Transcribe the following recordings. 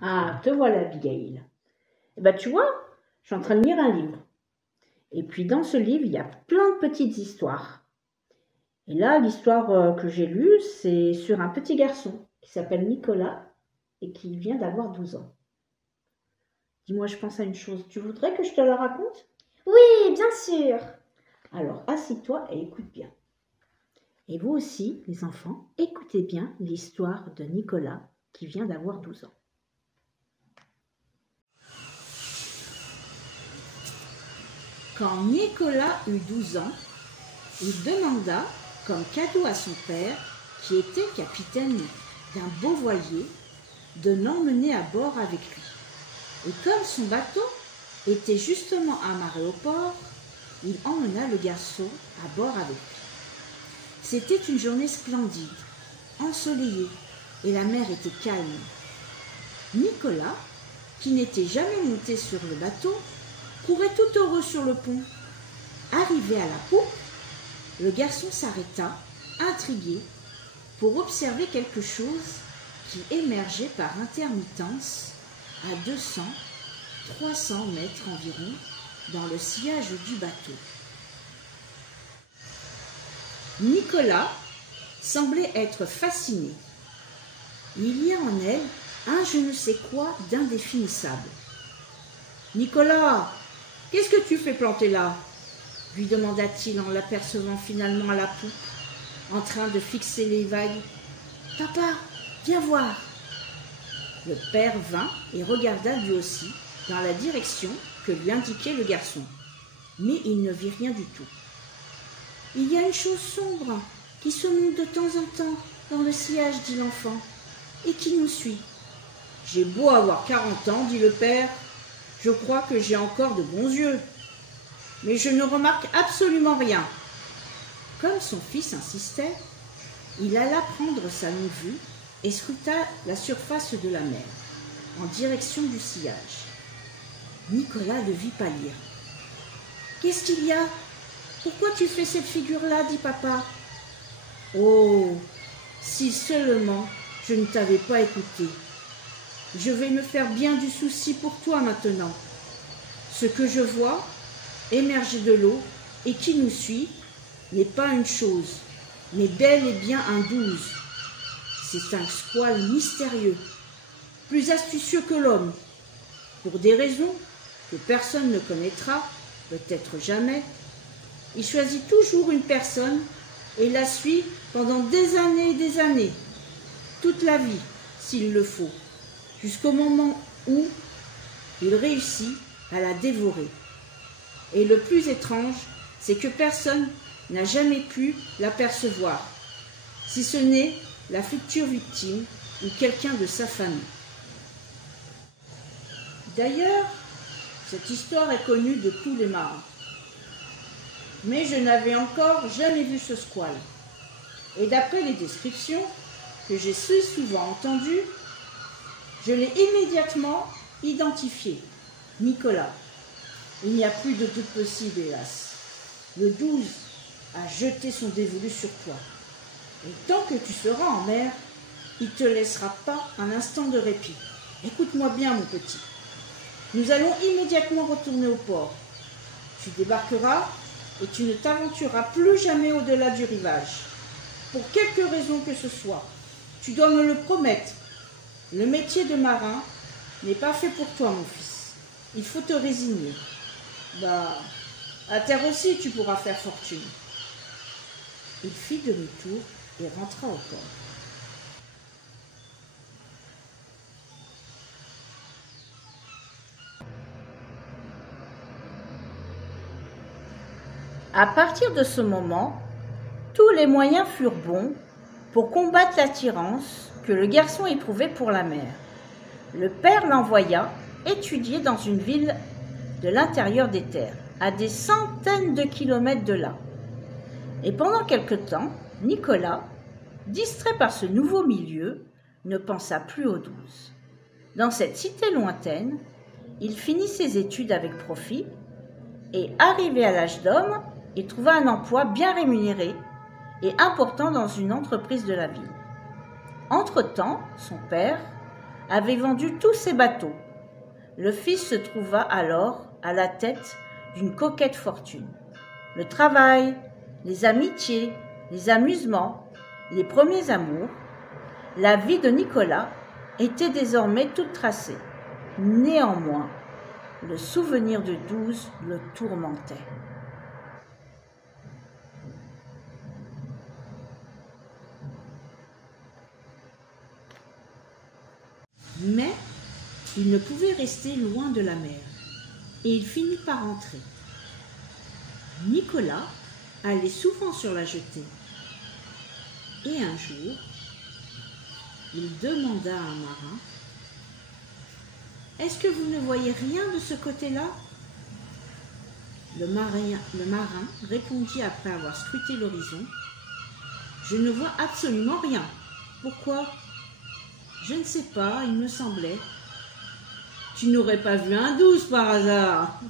Ah, te voilà, Abigail. Eh ben, tu vois, je suis en train de lire un livre. Et puis, dans ce livre, il y a plein de petites histoires. Et là, l'histoire que j'ai lue, c'est sur un petit garçon qui s'appelle Nicolas et qui vient d'avoir 12 ans. Dis-moi, je pense à une chose. Tu voudrais que je te la raconte? Oui, bien sûr. Alors, assis-toi et écoute bien. Et vous aussi, les enfants, écoutez bien l'histoire de Nicolas qui vient d'avoir 12 ans. Quand Nicolas eut 12 ans, il demanda, comme cadeau à son père, qui était capitaine d'un beau voilier, de l'emmener à bord avec lui. Et comme son bateau était justement amarré au port, il emmena le garçon à bord avec lui. C'était une journée splendide, ensoleillée, et la mer était calme. Nicolas, qui n'était jamais monté sur le bateau, courait tout heureux sur le pont. Arrivé à la poupe, le garçon s'arrêta, intrigué, pour observer quelque chose qui émergeait par intermittence à 200-300 mètres environ dans le sillage du bateau. Nicolas semblait être fasciné. Il y a en elle un je ne sais quoi d'indéfinissable. « Nicolas, qu'est-ce que tu fais planter là ?» lui demanda-t-il en l'apercevant finalement à la poupe, en train de fixer les vagues. « Papa, viens voir !» Le père vint et regarda lui aussi dans la direction que lui indiquait le garçon, mais il ne vit rien du tout. « Il y a une chose sombre qui se monte de temps en temps dans le sillage, dit l'enfant, et qui nous suit. »« J'ai beau avoir 40 ans, dit le père, je crois que j'ai encore de bons yeux, mais je ne remarque absolument rien. » Comme son fils insistait, il alla prendre sa longue-vue et scruta la surface de la mer, en direction du sillage. Nicolas le vit pâlir. « Qu'est-ce qu'il y a ? Pourquoi tu fais cette figure-là, dit papa. »« Oh, si seulement je ne t'avais pas écouté. Je vais me faire bien du souci pour toi maintenant. Ce que je vois émerger de l'eau et qui nous suit n'est pas une chose, mais bel et bien un 12. C'est un squale mystérieux, plus astucieux que l'homme, pour des raisons que personne ne connaîtra, peut-être jamais. Il choisit toujours une personne et la suit pendant des années, toute la vie, s'il le faut, jusqu'au moment où il réussit à la dévorer. Et le plus étrange, c'est que personne n'a jamais pu l'apercevoir, si ce n'est la future victime ou quelqu'un de sa famille. D'ailleurs, cette histoire est connue de tous les marins. Mais je n'avais encore jamais vu ce squale. Et d'après les descriptions que j'ai si souvent entendues, je l'ai immédiatement identifié, Nicolas. Il n'y a plus de doute possible, hélas. Le 12 a jeté son dévolu sur toi. Et tant que tu seras en mer, il ne te laissera pas un instant de répit. Écoute-moi bien, mon petit. Nous allons immédiatement retourner au port. Tu débarqueras et tu ne t'aventureras plus jamais au-delà du rivage. Pour quelque raison que ce soit, tu dois me le promettre. Le métier de marin n'est pas fait pour toi, mon fils. Il faut te résigner. À terre aussi, tu pourras faire fortune. Il fit demi-tour et rentra au port. À partir de ce moment, tous les moyens furent bons pour combattre l'attirance que le garçon éprouvait pour la mer. Le père l'envoya étudier dans une ville de l'intérieur des terres, à des centaines de kilomètres de là. Et pendant quelque temps, Nicolas, distrait par ce nouveau milieu, ne pensa plus aux 12. Dans cette cité lointaine, il finit ses études avec profit et, arrivé à l'âge d'homme, il trouva un emploi bien rémunéré et important dans une entreprise de la ville. Entre-temps, son père, avait vendu tous ses bateaux. Le fils se trouva alors à la tête d'une coquette fortune. Le travail, les amitiés, les amusements, les premiers amours, la vie de Nicolas était désormais toute tracée. Néanmoins, le souvenir de 12 le tourmentait. Mais il ne pouvait rester loin de la mer, et il finit par rentrer. Nicolas allait souvent sur la jetée, et un jour, il demanda à un marin « Est-ce que vous ne voyez rien de ce côté-là » le marin répondit après avoir scruté l'horizon « Je ne vois absolument rien. Pourquoi ?»« Je ne sais pas, il me semblait. »« Tu n'aurais pas vu un 12 par hasard ?»«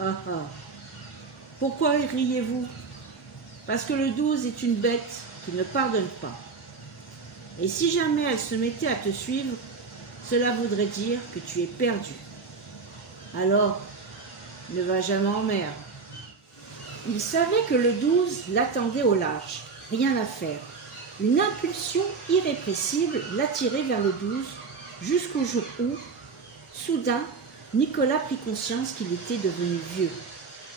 Ah ah. Pourquoi riez-vous ? Parce que le 12 est une bête qui ne pardonne pas. Et si jamais elle se mettait à te suivre, cela voudrait dire que tu es perdu. Alors, ne va jamais en mer. » Il savait que le 12 l'attendait au large, rien à faire. Une impulsion irrépressible l'attirait vers le 12 jusqu'au jour où, soudain, Nicolas prit conscience qu'il était devenu vieux,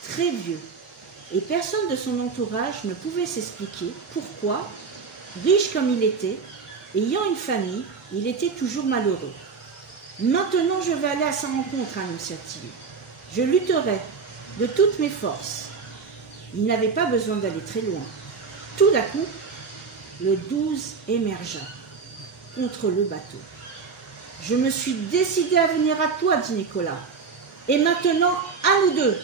très vieux, et personne de son entourage ne pouvait s'expliquer pourquoi, riche comme il était, ayant une famille, il était toujours malheureux. « Maintenant je vais aller à sa rencontre, annoncia-t-il. Je lutterai de toutes mes forces. » Il n'avait pas besoin d'aller très loin. Tout d'un coup, le 12 émergea contre le bateau. « Je me suis décidé à venir à toi, dit Nicolas. Et maintenant, à nous deux. »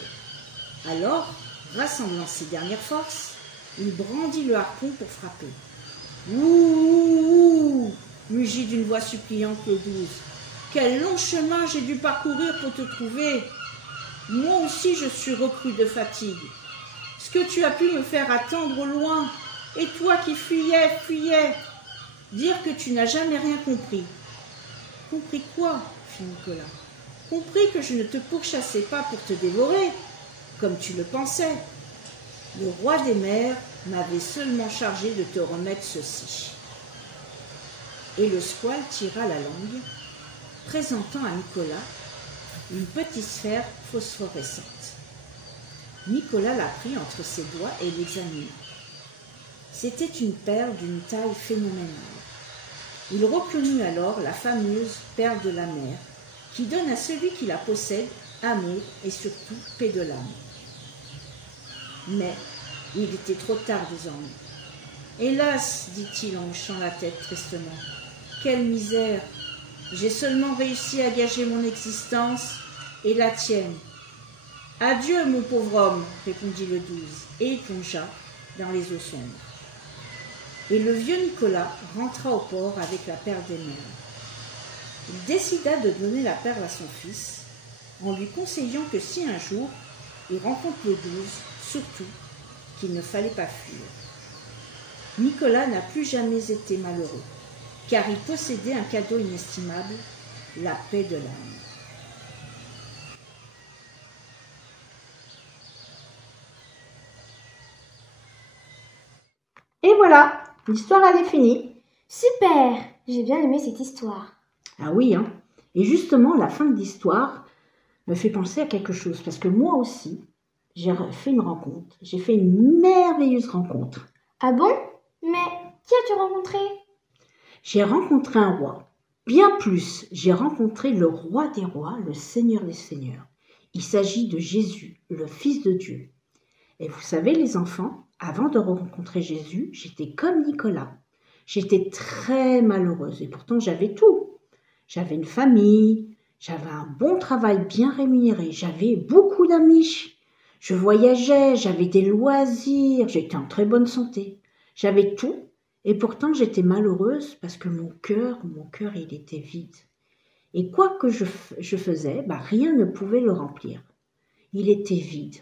Alors, rassemblant ses dernières forces, il brandit le harpon pour frapper. « Ouh !» mugit d'une voix suppliante le 12. « Quel long chemin j'ai dû parcourir pour te trouver. Moi aussi je suis reclus de fatigue. Ce que tu as pu me faire attendre au loin, et toi qui fuyais, dire que tu n'as jamais rien compris. » « Compris quoi ?» fit Nicolas. « Compris que je ne te pourchassais pas pour te dévorer, comme tu le pensais. Le roi des mers m'avait seulement chargé de te remettre ceci. » Et le squale tira la langue, présentant à Nicolas une petite sphère phosphorescente. Nicolas la prit entre ses doigts et l'examina. C'était une perle d'une taille phénoménale. Il reconnut alors la fameuse perle de la mer, qui donne à celui qui la possède amour et surtout paix de l'âme. Mais il était trop tard désormais. « Hélas, dit-il en hochant la tête tristement, quelle misère! J'ai seulement réussi à gager mon existence et la tienne. »« Adieu, mon pauvre homme, répondit le 12, et il plongea dans les eaux sombres. Et le vieux Nicolas rentra au port avec la perle des mers. Il décida de donner la perle à son fils, en lui conseillant que si un jour il rencontre le 12, surtout qu'il ne fallait pas fuir. Nicolas n'a plus jamais été malheureux, car il possédait un cadeau inestimable, la paix de l'âme. Et voilà, l'histoire elle est finie. Super, j'ai bien aimé cette histoire. Ah oui, hein. Et justement, la fin de l'histoire me fait penser à quelque chose, parce que moi aussi, j'ai fait une rencontre. J'ai fait une merveilleuse rencontre. Ah bon? Mais qui as-tu rencontré? J'ai rencontré un roi. Bien plus, j'ai rencontré le roi des rois, le Seigneur des seigneurs. Il s'agit de Jésus, le Fils de Dieu. Et vous savez, les enfants, avant de rencontrer Jésus, j'étais comme Nicolas. J'étais très malheureuse et pourtant j'avais tout. J'avais une famille, j'avais un bon travail bien rémunéré, j'avais beaucoup d'amis. Je voyageais, j'avais des loisirs, j'étais en très bonne santé. J'avais tout et pourtant j'étais malheureuse parce que mon cœur, il était vide. Et quoi que je faisais, rien ne pouvait le remplir. Il était vide.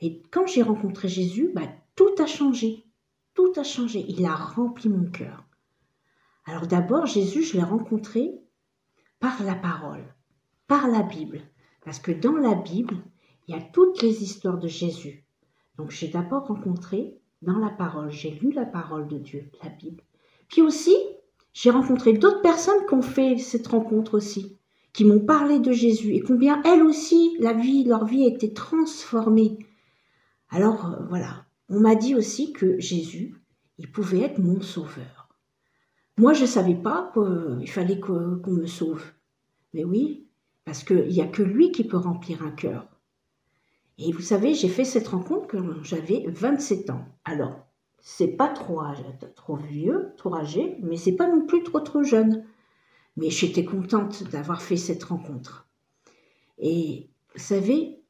Et quand j'ai rencontré Jésus, tout a changé. Tout a changé. Il a rempli mon cœur. Alors d'abord, Jésus, je l'ai rencontré par la parole, par la Bible. Parce que dans la Bible, il y a toutes les histoires de Jésus. Donc j'ai d'abord rencontré dans la parole, j'ai lu la parole de Dieu, la Bible. Puis aussi, j'ai rencontré d'autres personnes qui ont fait cette rencontre aussi, qui m'ont parlé de Jésus et combien elles aussi, leur vie a été transformée. Alors voilà, on m'a dit aussi que Jésus, il pouvait être mon sauveur. Moi, je ne savais pas qu'il fallait qu'on me sauve. Mais oui, parce qu'il n'y a que lui qui peut remplir un cœur. Et vous savez, j'ai fait cette rencontre quand j'avais 27 ans. Alors, c'est pas trop vieux, trop âgé, mais c'est pas non plus trop jeune. Mais j'étais contente d'avoir fait cette rencontre. Et vous savez,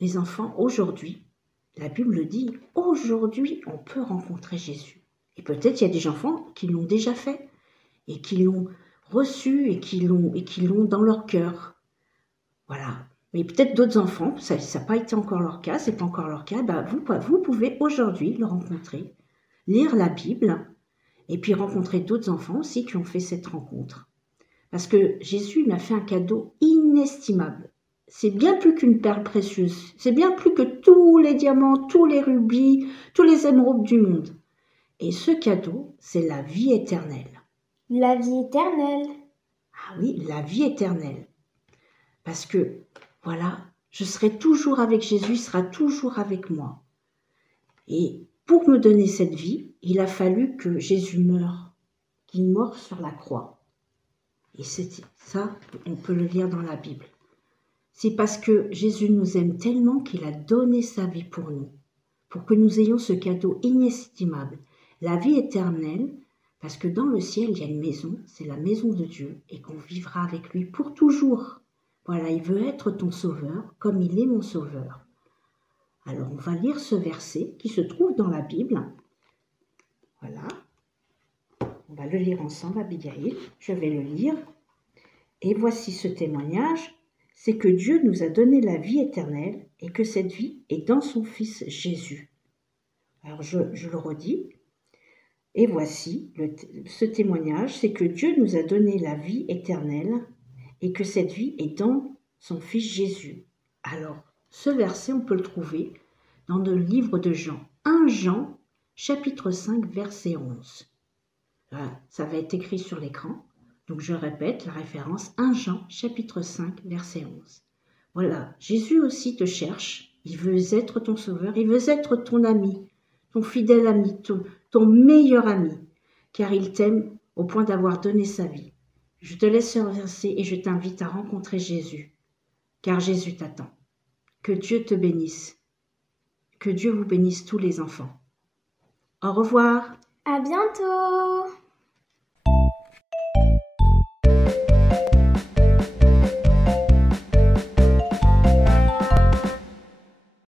les enfants, aujourd'hui, la Bible le dit, aujourd'hui, on peut rencontrer Jésus. Et peut-être il y a des enfants qui l'ont déjà fait et qui l'ont reçu et qui l'ont dans leur cœur. Voilà. Mais peut-être d'autres enfants, ça n'a pas été encore leur cas, c'est pas encore leur cas, vous pouvez aujourd'hui le rencontrer, lire la Bible, et puis rencontrer d'autres enfants aussi qui ont fait cette rencontre. Parce que Jésus m'a fait un cadeau inestimable. C'est bien plus qu'une perle précieuse, c'est bien plus que tous les diamants, tous les rubis, tous les émeraudes du monde. Et ce cadeau, c'est la vie éternelle. La vie éternelle. Ah oui, la vie éternelle. Parce que, voilà, je serai toujours avec Jésus, il sera toujours avec moi. Et pour me donner cette vie, il a fallu que Jésus meure, qu'il meure sur la croix. Et c'est ça, on peut le lire dans la Bible. C'est parce que Jésus nous aime tellement qu'il a donné sa vie pour nous, pour que nous ayons ce cadeau inestimable, la vie éternelle, parce que dans le ciel, il y a une maison, c'est la maison de Dieu, et qu'on vivra avec lui pour toujours. Voilà, il veut être ton sauveur comme il est mon sauveur. Alors, on va lire ce verset qui se trouve dans la Bible. Voilà. On va le lire ensemble, Abigail. Je vais le lire. Et voici ce témoignage. C'est que Dieu nous a donné la vie éternelle et que cette vie est dans son Fils Jésus. Alors, je le redis. Et voici ce témoignage. C'est que Dieu nous a donné la vie éternelle et que cette vie est dans son Fils Jésus. Alors, ce verset, on peut le trouver dans le livre de Jean. 1 Jean, chapitre 5, verset 11. Là, ça va être écrit sur l'écran. Donc, je répète la référence 1 Jean, chapitre 5, verset 11. Voilà, Jésus aussi te cherche. Il veut être ton sauveur. Il veut être ton ami, ton fidèle ami, ton meilleur ami, car il t'aime au point d'avoir donné sa vie. Je te laisse ce verset et je t'invite à rencontrer Jésus, car Jésus t'attend. Que Dieu te bénisse. Que Dieu vous bénisse tous les enfants. Au revoir. À bientôt.